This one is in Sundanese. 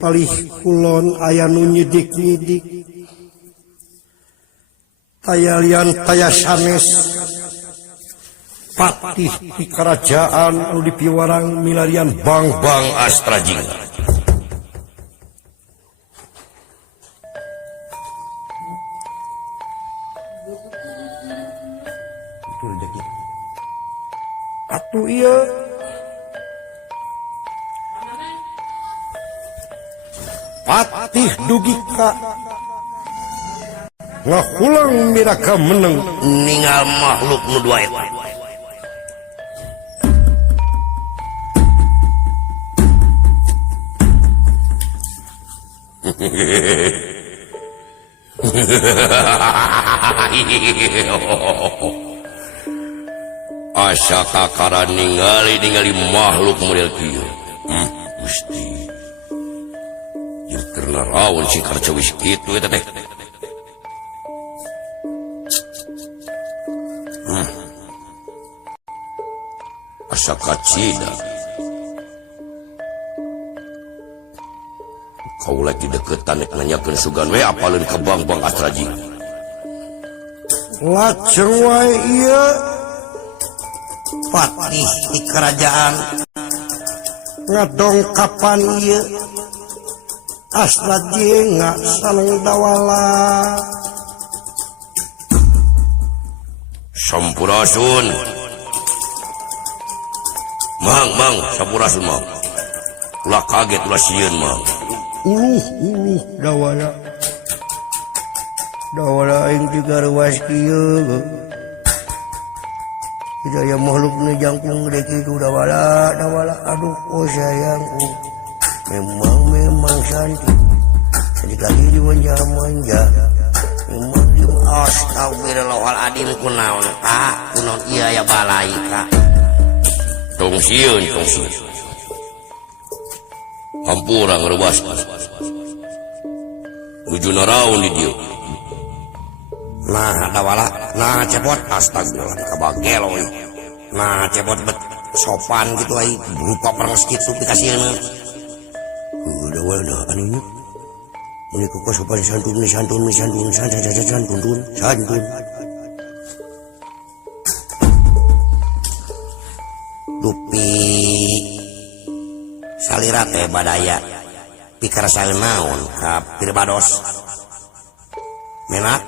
palih kulon aya nu nyidik-nyidik taya lian taya sanes patih di kerajaan anu dipiwarang milarian bang-bang Astrajinga. Atuh ieu patih dugika ngahulang miraka meneng ningal makhluk nu dua eta. Asa kakara ningali makhluk model kieu. Gusti. Ieu keur raon si karcewis kitu eta teh. Asa kacida. Kau lagi deketan nek nanyakeun sugan we apaleun ka bang-bang Astrajinga. lajeng wae ieu patih di kerajaan ngadongkapan ieu Astrajinga sareng dawala. Sampurasun. Mang, sampurasun mang. Ulah kaget ulah sieun mang. Uluh dawala aing juga ruas kieu Hidaya makhluk nu jangkung gede kitu dawala aduh oh sayang memang cantik sedikit lagi dimanja-manja memang Astagfirullahaladzim kunaon kak kunaon iya ya balai kak tong sieun hampura ngeruaskan nuju naraon di dieu. nah dawala nah cepot astagfirullah kabagel we nah cepot bet sopan gitu ai berupa peres kitu dikasieuna dawala anu ini kok sopan santun dupi salira teh badaya pikir sal naon ka pirbados menak